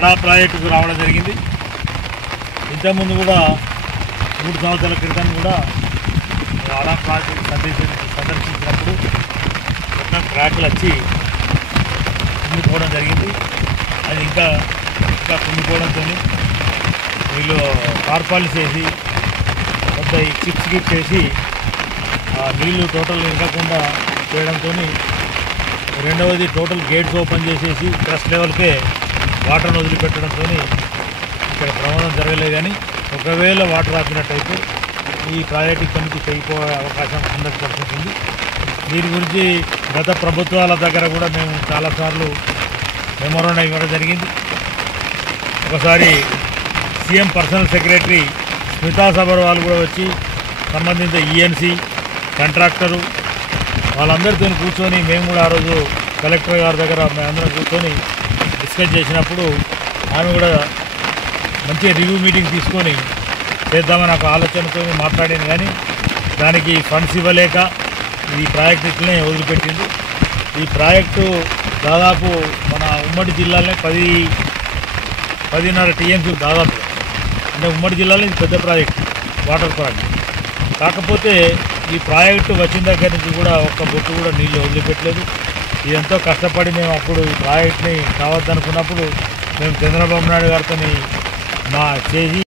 అడా ప్రాజెక్టుకు రావడం జరిగింది. ఇంతకుముందు కూడా 3 సంవత్సరాల క్రితం కూడా అడా ప్రాజెక్టు సందర్శించినప్పుడు మొత్తం క్రాకులు వచ్చి కుంగిపోవడం జరిగింది. అది ఇంకా కుంగిపోవడంతో వీళ్ళు టార్పాలిస్ వేసి కొంత ఈ చిప్స్ వేసి నీళ్లు టోటల్ ఇంకకుండా చేయడంతో, రెండవది టోటల్ గేట్స్ ఓపెన్ చేసేసి క్రస్ట్ లెవెల్కే వాటర్ను వదిలిపెట్టడంతో ఇక్కడ ప్రమాదం జరగలేదు. కానీ ఒకవేళ వాటర్ ఆపినట్టయితే ఈ ప్రాజెక్టు ఇక్కడి నుంచి తెగిపోయే అవకాశం 100% ఉంది. దీని గురించి గత ప్రభుత్వాల దగ్గర కూడా మేము చాలాసార్లు మెమోరాండం ఇవ్వడం జరిగింది. ఒకసారి CM personal secretary Smita Sabharwal కూడా వచ్చి సంబంధిత ఈఎన్సీ కాంట్రాక్టరు వాళ్ళందరితో కూర్చొని మేము కూడా ఆ రోజు కలెక్టర్ గారి దగ్గర మేమందరం కూర్చొని డిస్కస్ చేసినప్పుడు ఆమె కూడా మంచిగా రివ్యూ మీటింగ్ తీసుకొని చేద్దామని ఒక ఆలోచనతో మాట్లాడింది. కానీ దానికి ఫండ్స్ ఇవ్వలేక ఈ ప్రాజెక్టు ఇట్లనే వదిలిపెట్టింది. ఈ ప్రాజెక్టు దాదాపు మన ఉమ్మడి జిల్లాలోనే 10-10.5 టీఎంసీ దాదాపు, అంటే ఉమ్మడి జిల్లాలో ఇది పెద్ద ప్రాజెక్టు, వాటర్ ప్రాజెక్ట్. కాకపోతే ఈ ప్రాజెక్టు వచ్చిన దగ్గర నుంచి కూడా ఒక్క బొట్టు కూడా నీళ్ళు వదిలిపెట్టలేదు. ఇది ఎంతో కష్టపడి మేము అప్పుడు ఈ ప్రాజెక్ట్ని కావద్దనుకున్నప్పుడు మేము చంద్రబాబు నాయుడు గారితో చేసి